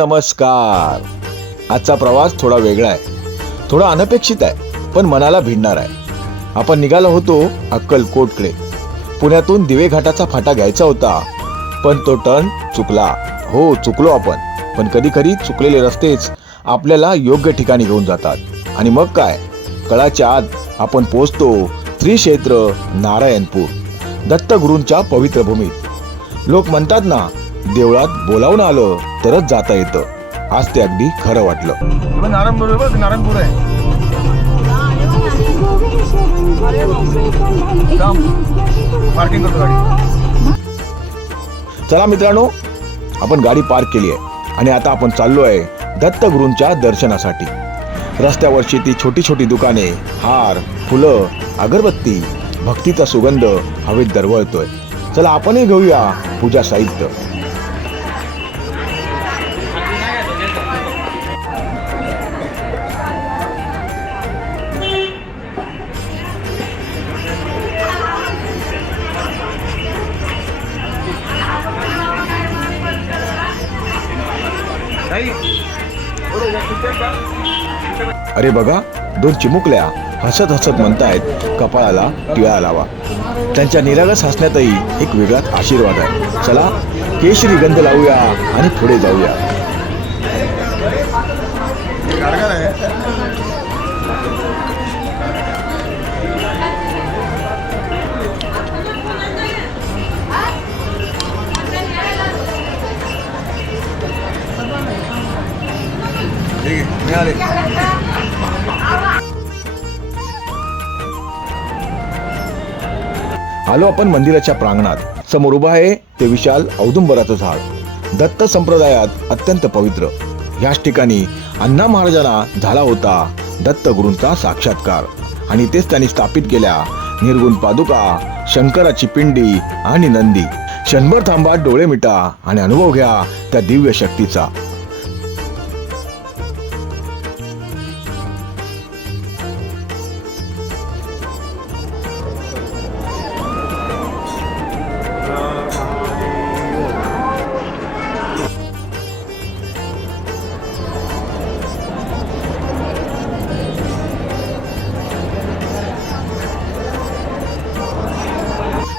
नमस्कार. आजचा प्रवास थोडा वेगळा आहे, थोडा अनपेक्षित आहे, पण मनाला भिडणार आहे. आपण निघालो होतो अक्कलकोटकडे. पुण्यातून दिवे घाटाचा फाटा घ्यायचा होता, पण तो टर्न चुकला. हो, चुकलो आपण. पण कधी कधी चुकलेले रस्तेच आपल्याला योग्य ठिकाणी घेऊन जातात. आणि मग काय, कळाच्या आत आपण पोहोचतो श्री क्षेत्र नारायणपूर, दत्तगुरूंच्या पवित्र भूमीत. लोक म्हणतात ना, देवळात बोलावून आलं तरच जाता येतं. आज ते अगदी खरं वाटलं. नारायणपूर आहे. पार्किंग करतो गाडी. चला मित्रांनो, आपण गाडी पार्क केली आहे आणि आता आपण चाललो आहे दत्तगुरूंच्या दर्शनासाठी. रस्त्यावरची ती छोटी छोटी दुकाने, हार, फुलं, अगरबत्ती, भक्तीचा सुगंध हवेत दरवळतोय. चला आपणही घेऊया पूजा साहित्य. अरे बघा, दोन चिमुकल्या हसत हसत म्हणतायत, कपाळाला टिळा लावा. त्यांच्या निरागस हसण्यातही एक वेगळाच आशीर्वाद आहे. चला केशरी गंध लावूया आणि पुढे जाऊया. मिळाले. आलो आपण मंदिराच्या प्रांगणात. समोर उभा आहे ते विशाल औदुंबराचं झाड, दत्त संप्रदायात अत्यंत पवित्र. याच ठिकाणी अण्णा महाराजांना झाला होता दत्तगुरूंचा साक्षात्कार आणि तेच त्यांनी स्थापित केल्या निर्गुण पादुका, शंकराची पिंडी आणि नंदी. क्षणभर थांबा, डोळे मिटा आणि अनुभव घ्या त्या दिव्य शक्तीचा.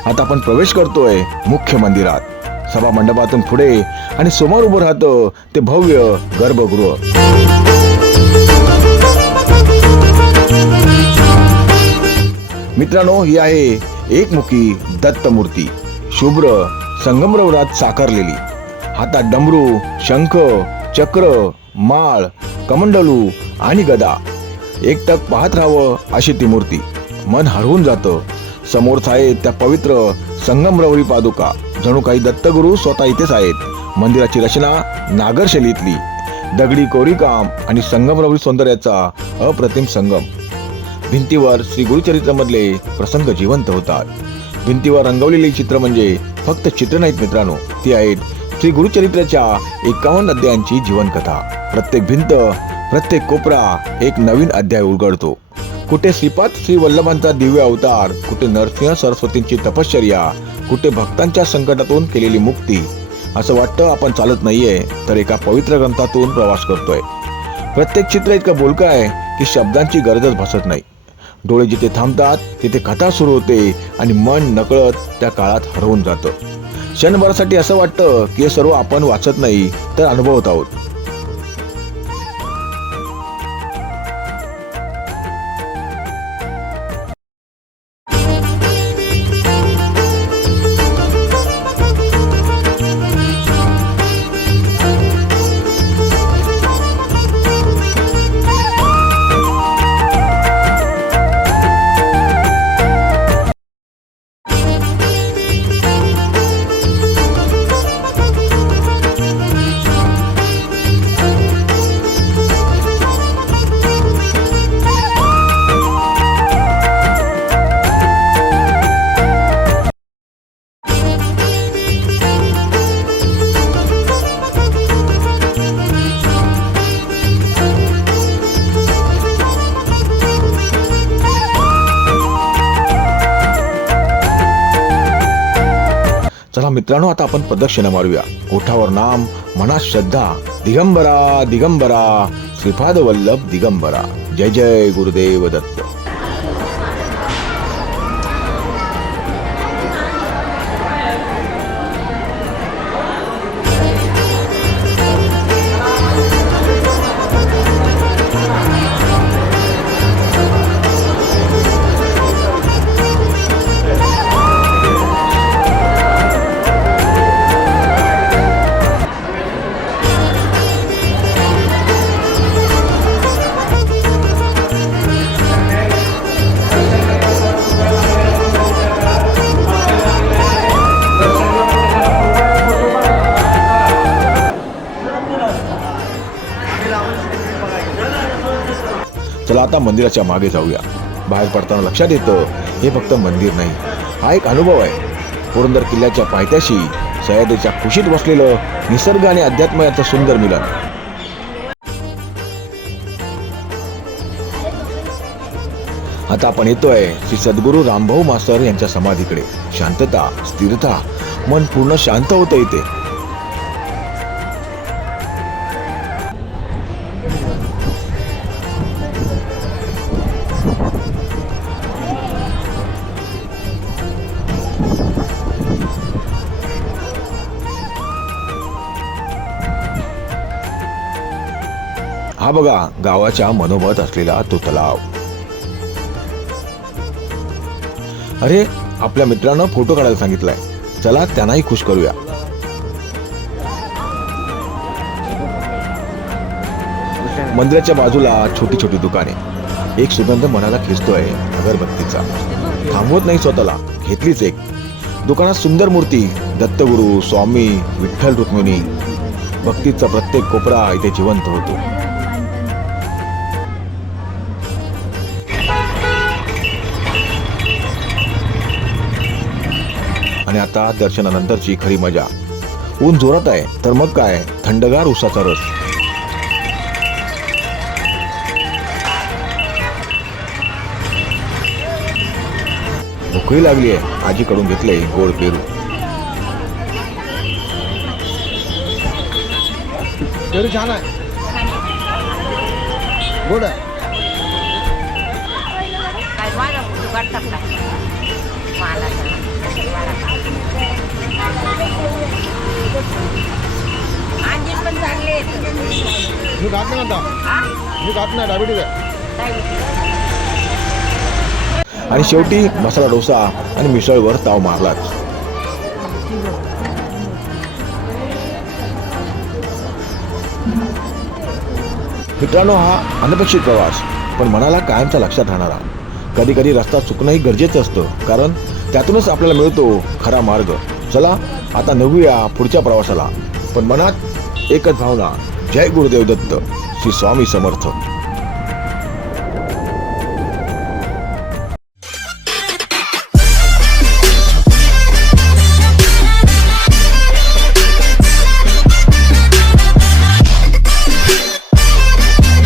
आता आपण प्रवेश करतोय मुख्य मंदिरात. सभा मंडपातून पुढे आणि समोर उभं राहतं ते भव्य गर्भगृह. मित्रांनो, ही आहे एकमुखी दत्तमूर्ती, शुभ्र संगमरवरात साकारलेली. हातात डमरू, शंख, चक्र, माळ, कमंडलू आणि गदा. एकटक पाहत राहावं अशी ती मूर्ती. मन हरवून जातं. समोरच आहेत त्या पवित्र संगमरवरी पादुका. जणू काही दत्तगुरू स्वतः इथेच आहेत. मंदिराची रचना नागर शैलीतली, दगडी कोरीवकाम आणि संगमरवरी सौंदर्याचा अप्रतिम संगम. भिंतीवर श्री गुरुचरित्र मधले प्रसंग जिवंत होतात. भिंतीवर रंगवलेली चित्र म्हणजे फक्त चित्र नाहीत मित्रांनो, ती आहेत श्री गुरुचरित्राच्या 51 अध्यायांची जीवनकथा. प्रत्येक भिंत, प्रत्येक कोपरा एक नवीन अध्याय उलगडतो. कुठे श्रीपाद श्री वल्लभांचा दिव्य अवतार, कुठे नरसिंह सरस्वतींची तपश्चर्या, कुठे भक्तांच्या संकटातून केलेली मुक्ती. असं वाटतं आपण चालत नाहीये, तर एका पवित्र ग्रंथातून प्रवास करतोय. प्रत्येक चित्र इतकं बोलकं आहे की शब्दांची गरजच भासत नाही. डोळे जिथे थांबतात तिथे कथा सुरू होते आणि मन नकळत त्या काळात हरवून जातं. क्षणभरासाठी असं वाटतं की हे सर्व आपण वाचत नाही तर अनुभवत आहोत. चला मित्रांनो, आता आपण प्रदक्षिणा मारूया. ओठावर नाम, मनात श्रद्धा दिगंबरा दिगंबरा श्रीपाद वल्लभ दिगंबरा. जय जय गुरुदेव दत्त. चला आता मंदिराच्या मागे जाऊया. बाहेर पडताना लक्षात येतं हे फक्त मंदिर नाही, हा एक अनुभव आहे. पुरंदर किल्ल्याच्या पायथ्याशी सह्याद्रीच्या कुशीत बसलेलं निसर्ग आणि अध्यात्म याचं सुंदर मिलन. आता आपण येतोय श्री सद्गुरू रामभाऊ मास्तर यांच्या समाधीकडे. शांतता, स्थिरता, मन पूर्ण शांत होतं इथे. हा बघा गावाच्या मनोभत असलेला तो तलाव. अरे आपल्या मित्रानं फोटो काढायला सांगितलाय, चला त्यांनाही खुश करूया. मंदिराच्या बाजूला छोटी छोटी दुकाने. एक सुगंध मनाला खेचतोय अगरबत्तीचा. थांबवत नाही स्वतःला, घेतलीच एक. दुकानात सुंदर मूर्ती, दत्तगुरु, स्वामी, विठ्ठल, रुक्मिणी. भक्तीचा प्रत्येक कोपरा इथे जिवंत होतो. आणि आता दर्शनानंतरची खरी मजा. ऊन जोरात आहे तर मग काय, थंडगार उसाचा रस. भूकही लागली आहे. आजीकडून घेतले गोड पेरू. पेरू छान आहे, गोड आहे. मी खात नाही आता, मी खात नाही, डायबिटीज आहे. आणि शेवटी मसाला डोसा आणि मिसळवर ताव मारलाच. मित्रांनो, हा अनपेक्षित प्रवास, पण मनाला कायमचा लक्षात राहणारा. कधी कधी रस्ता चुकणंही गरजेचं असतं, कारण त्यातूनच आपल्याला मिळतो खरा मार्ग. चला आता निघूया पुढच्या प्रवासाला, पण मनात एकच भावना, जय गुरुदेव दत्त, श्री स्वामी समर्थ.